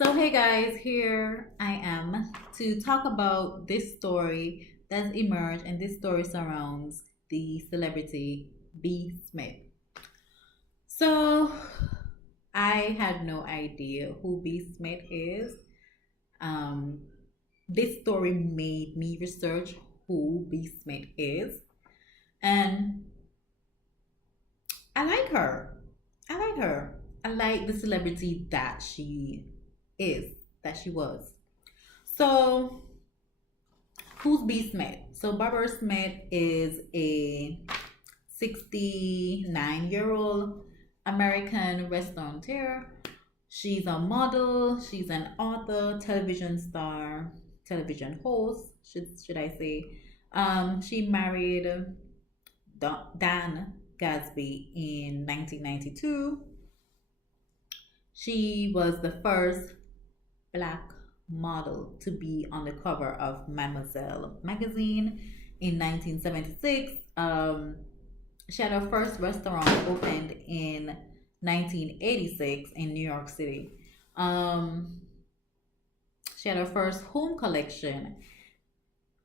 So, hey guys, here I am to talk about this story that's emerged, and this story surrounds the celebrity B.Smith. So, I had no idea who B.Smith is. Um, this story made me research who B.Smith is, and I like her. I like her. I like the celebrity that she is, that she was. So, who's B. Smith? So, Barbara Smith is a 69-year-old American restaurateur. She's a model, she's an author, television star, television host, should I say. She married Dan Gasby in 1992. She was the first black model to be on the cover of Mademoiselle magazine in 1976. She had her first restaurant opened in 1986 in New York City. Um, she had her first home collection,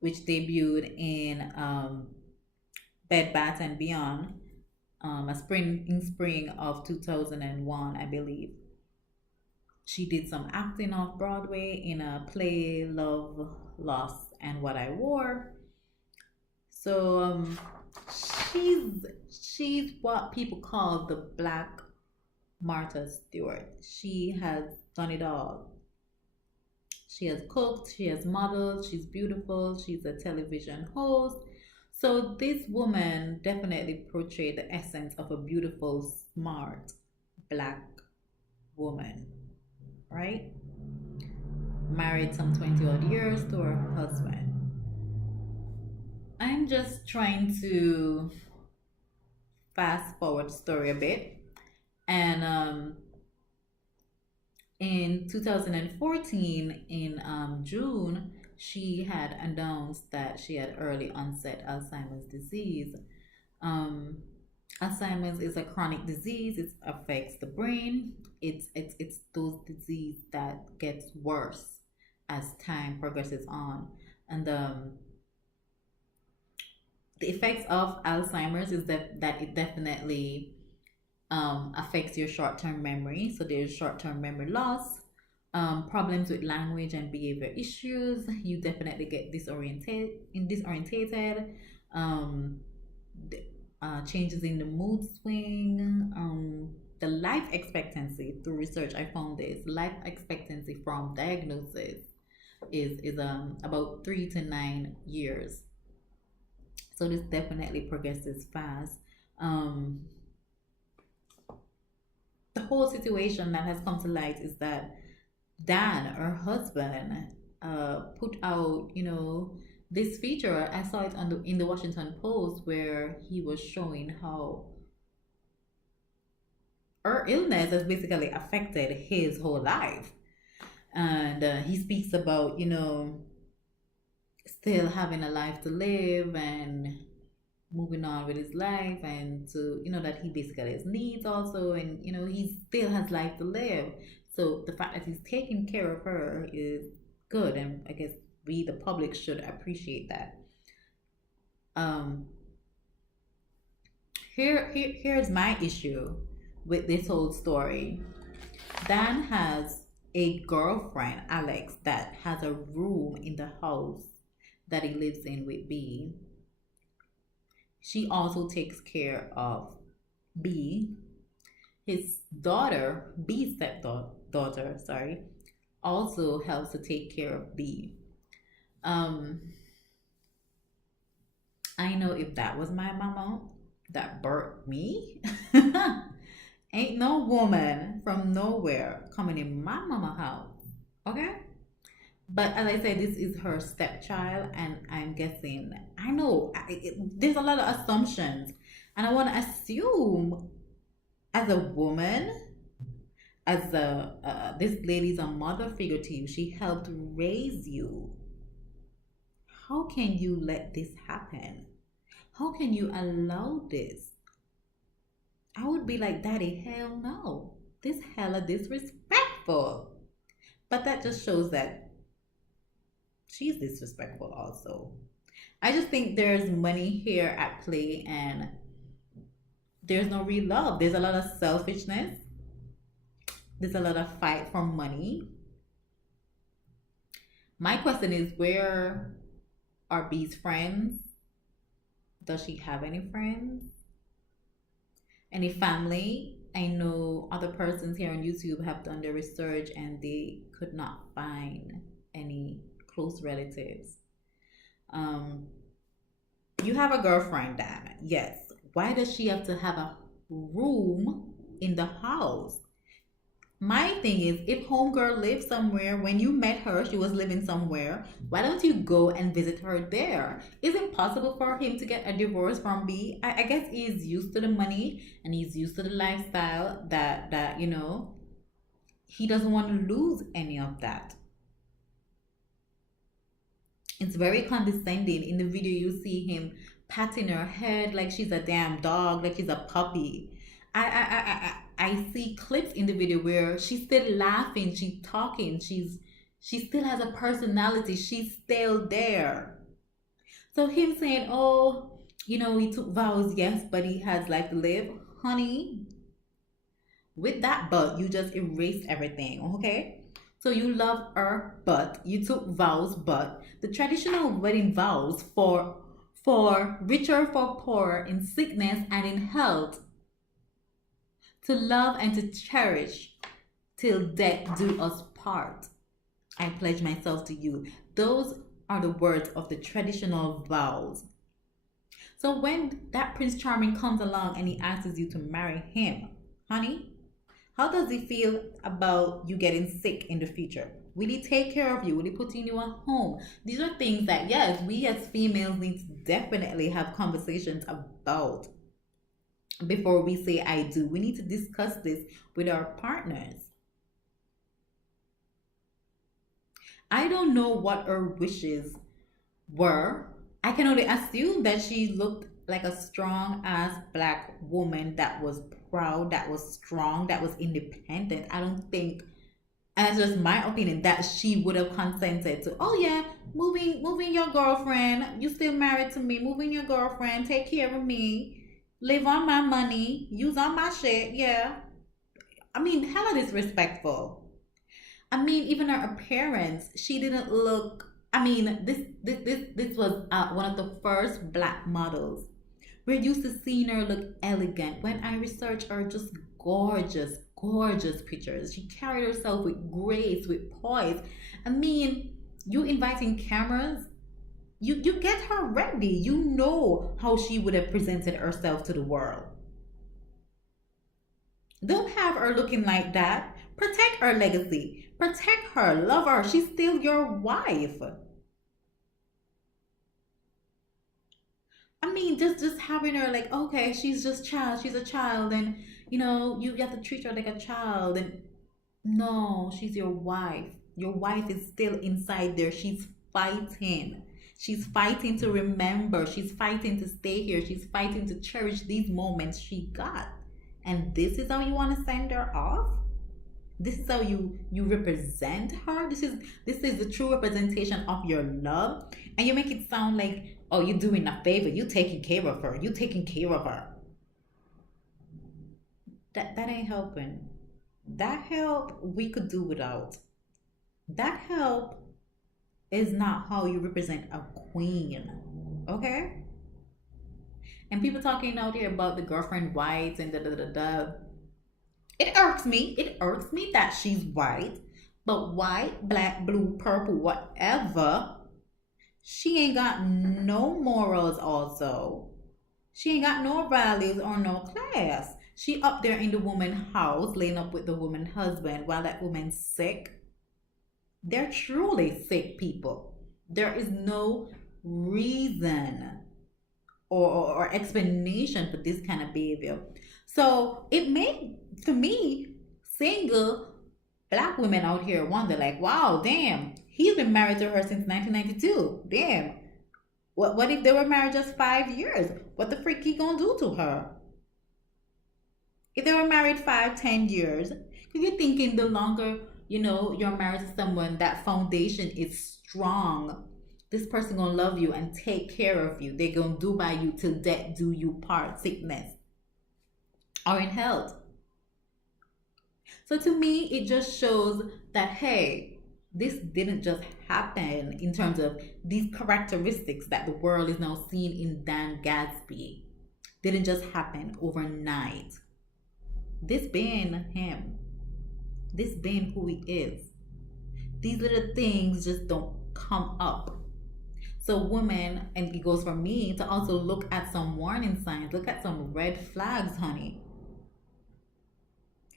which debuted in Bed Bath and Beyond, spring of 2001, I believe. She did some acting off Broadway in a play, Love, Loss, and What I Wore. So she's she's what people call the Black Martha Stewart. She has done it all. She has cooked, she has modeled, she's beautiful, she's a television host. So this woman definitely portrayed the essence of a beautiful, smart black woman, right? Married some 20 odd years to her husband. I'm just trying to fast forward the story a bit. And in 2014, in June, she had announced that she had early onset Alzheimer's disease. Um, Alzheimer's is a chronic disease. It affects the brain. It's those disease that gets worse as time progresses on, and the effects of Alzheimer's is that it definitely affects your short-term memory. So there's short-term memory loss, problems with language and behavior issues. You definitely get disorientated. Um, Changes in the mood swing. The life expectancy, through research I found this life expectancy from diagnosis is about 3 to 9 years. So this definitely progresses fast. Um, the whole situation that has come to light is that Dan, her husband, put out, this feature. I saw it on in the Washington Post, where he was showing how her illness has basically affected his whole life, and he speaks about, still having a life to live and moving on with his life, and to, that he basically has needs also, and he still has life to live. So the fact that he's taking care of her is good, and I guess we, the public, should appreciate that. um here's my issue with this whole story. Dan has a girlfriend, Alex, that has a room in the house that he lives in with B. She also takes care of B. His daughter, B's stepdaughter, sorry, also helps to take care of B. Um, I know if that was my mama that birthed me, ain't no woman from nowhere coming in my mama house. Okay? But as I said, this is her stepchild, and I'm guessing, I know, there's a lot of assumptions. And I want to assume, as a woman, as this lady's a mother figure to you, she helped raise you. How can you let this happen? How can you allow this? I would be like, Daddy, hell no. This hella disrespectful. But that just shows that she's disrespectful also. I just think there's money here at play and there's no real love. There's a lot of selfishness. There's a lot of fight for money. My question is, where are B's friends? Does she have any friends? Any family? I know other persons here on YouTube have done their research and they could not find any close relatives. Um, you have a girlfriend, Dan. Yes. Why does she have to have a room in the house? My thing is, if homegirl lives somewhere, when you met her, she was living somewhere. Why don't you go and visit her there? Is it possible for him to get a divorce from B? I guess he's used to the money and he's used to the lifestyle that he doesn't want to lose any of that. It's very condescending. In the video, you see him patting her head like she's a damn dog, like she's a puppy. I see clips in the video where she's still laughing, she's talking, she still has a personality, she's still there. So him saying, oh, he took vows, yes, but he has life to live, honey. With that but, you just erased everything, okay? So you love her, but you took vows, but the traditional wedding vows for richer, for poor, in sickness and in health, to love and to cherish till death do us part. I pledge myself to you. Those are the words of the traditional vows. So when that Prince Charming comes along and he asks you to marry him, honey, how does he feel about you getting sick in the future? Will he take care of you? Will he put you in your home? These are things that, yes, we as females need to definitely have conversations about before we say I do. We need to discuss this with our partners. I don't know what her wishes were. I can only assume that she looked like a strong ass black woman that was proud, that was strong, that was independent. I don't think, and it's just my opinion, that she would have consented to, oh yeah, moving your girlfriend, you still married to me, moving your girlfriend, take care of me, live on my money, use on my shit, yeah. I mean, hella disrespectful. I mean, even her appearance, she didn't look. I mean, this was one of the first black models. We're used to seeing her look elegant. When I researched her, just gorgeous, gorgeous pictures. She carried herself with grace, with poise. I mean, you inviting cameras, you get her ready. You know how she would have presented herself to the world. Don't have her looking like that. Protect her legacy. Protect her. Love her. She's still your wife. I mean, just having her like, okay, she's just child. She's a child, and you have to treat her like a child. And no, she's your wife. Your wife is still inside there. She's fighting. She's fighting to remember. She's fighting to stay here. She's fighting to cherish these moments she got. And this is how you want to send her off? This is how you represent her? This is the true representation of your love? And you make it sound like, oh, you're doing a favor. You taking care of her. You taking care of her. That ain't helping. That help we could do without. That help is not how you represent a queen. Okay? And people talking out here about the girlfriend whites and da. It irks me. It irks me that she's white. But white, black, blue, purple, whatever, she ain't got no morals also. She ain't got no values or no class. She up there in the woman's house, laying up with the woman's husband while that woman's sick. They're truly sick people. There is no reason or explanation for this kind of behavior. So it made, to me, single black women out here wonder like, wow, damn, he's been married to her since 1992. Damn. What if they were married just 5 years? What the freak he gonna do to her? If they were married 5, 10 years, because you're thinking the longer you're married to someone, that foundation is strong. This person gonna love you and take care of you. They gonna do by you till death do you part, sickness or in health. So to me, it just shows that, hey, this didn't just happen in terms of these characteristics that the world is now seeing in Dan Gasby. Didn't just happen overnight. This been him. This been who he is. These little things just don't come up. So women, and it goes for me to also look at some warning signs, look at some red flags, honey.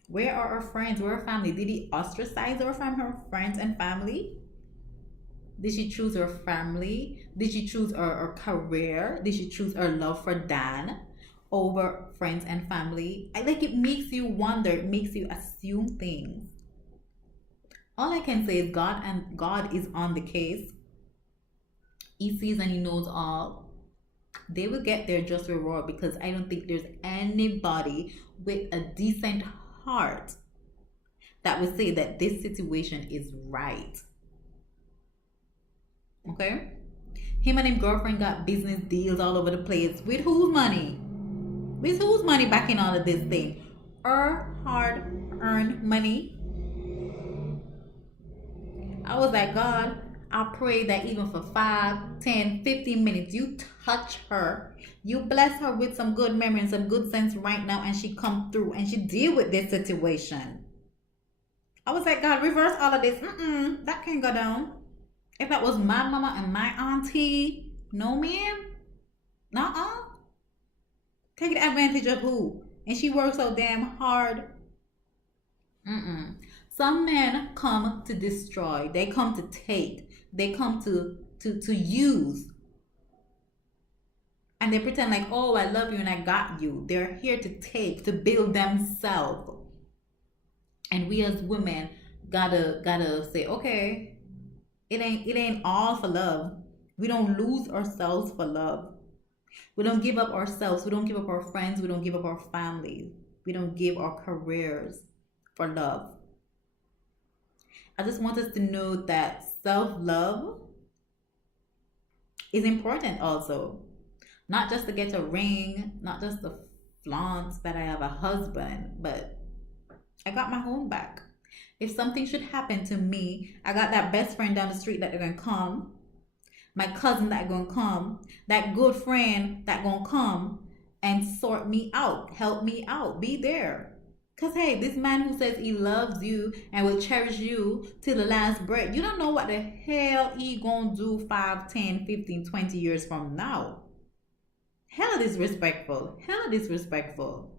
Where are our friends? Where are family? Did he ostracize her from her friends and family? Did she choose her family? Did she choose her career? Did she choose her love for Dan over friends and family? I like, it makes you wonder, it makes you assume things. All I can say is God is on the case. He sees and he knows all. They will get their just reward, because I don't think there's anybody with a decent heart that would say that this situation is right. Okay? Him and his girlfriend got business deals all over the place. With whose money? With whose money backing all of this thing? Her hard-earned money. I was like, God, I pray that even for 5, 10, 15 minutes, you touch her. You bless her with some good memory and some good sense right now, and she come through and she deal with this situation. I was like, God, reverse all of this. That can't go down. If that was my mama and my auntie, no ma'am. Nuh-uh. Taking advantage of who? And she works so damn hard. Some men come to destroy. They come to take. They come to use. And they pretend like, oh, I love you and I got you. They're here to take, to build themselves. And we as women gotta say, okay, it ain't all for love. We don't lose ourselves for love. We don't give up ourselves. We don't give up our friends. We don't give up our families. We don't give our careers for love. I just want us to know that self-love is important also. Not just to get a ring, not just to flaunt that I have a husband, but I got my home back. If something should happen to me, I got that best friend down the street that they're going to come, my cousin that going to come, that good friend that going to come and sort me out, help me out, be there. Because, hey, this man who says he loves you and will cherish you till the last breath, you don't know what the hell he going to do 5, 10, 15, 20 years from now. Hella disrespectful. Hella disrespectful.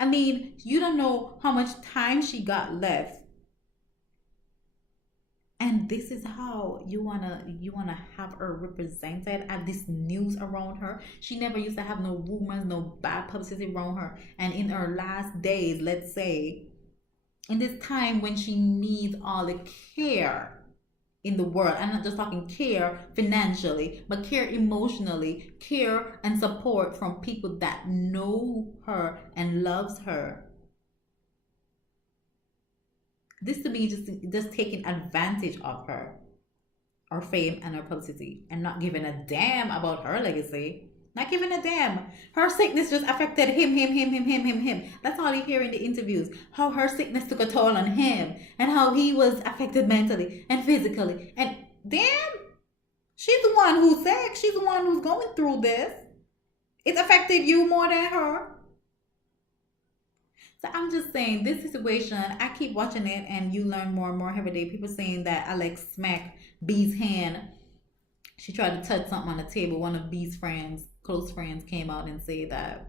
I mean, you don't know how much time she got left. And this is how you wanna have her represented, have this news around her. She never used to have no rumors, no bad publicity around her. And in her last days, let's say, in this time when she needs all the care in the world, I'm not just talking care financially, but care emotionally, care and support from people that know her and loves her. This to me just taking advantage of her fame and her publicity, and not giving a damn about her legacy. Not giving a damn. Her sickness just affected him. That's all you hear in the interviews. How her sickness took a toll on him, and how he was affected mentally and physically. And damn, she's the one who's sick. She's the one who's going through this. It's affected you more than her. So I'm just saying, this situation, I keep watching it and you learn more and more every day. People saying that Alex smacked B's hand. She tried to touch something on the table. One of B's friends, close friends, came out and say that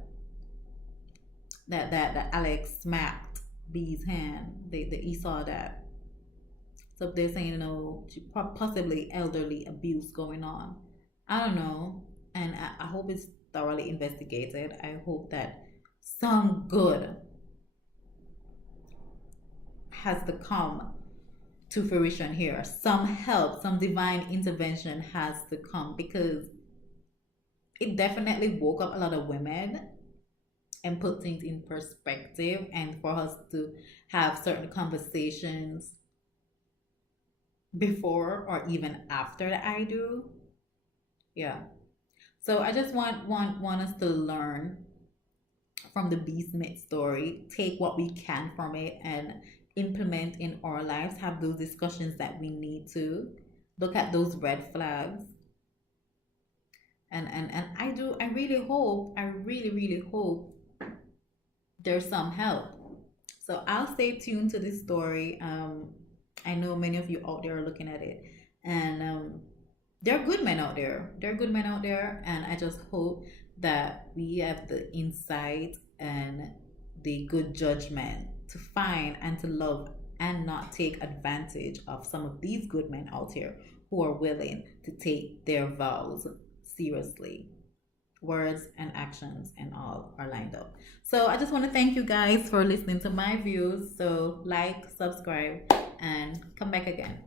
Alex smacked B's hand. He saw that. So they're saying, possibly elderly abuse going on. I don't know. And I hope it's thoroughly investigated. I hope that some good has to come to fruition here. Some help, some divine intervention has to come, because it definitely woke up a lot of women and put things in perspective, and for us to have certain conversations before or even after that I do. Yeah. So I just want us to learn from the B.Smith story, take what we can from it and implement in our lives, have those discussions that we need to, look at those red flags. And I really hope, I really hope there's some help. So I'll stay tuned to this story. I know many of you out there are looking at it, and there are good men out there. There are good men out there, and I just hope that we have the insight and the good judgment to find and to love and not take advantage of some of these good men out here who are willing to take their vows seriously. Words and actions and all are lined up. So I just want to thank you guys for listening to my views. So like, subscribe, and come back again.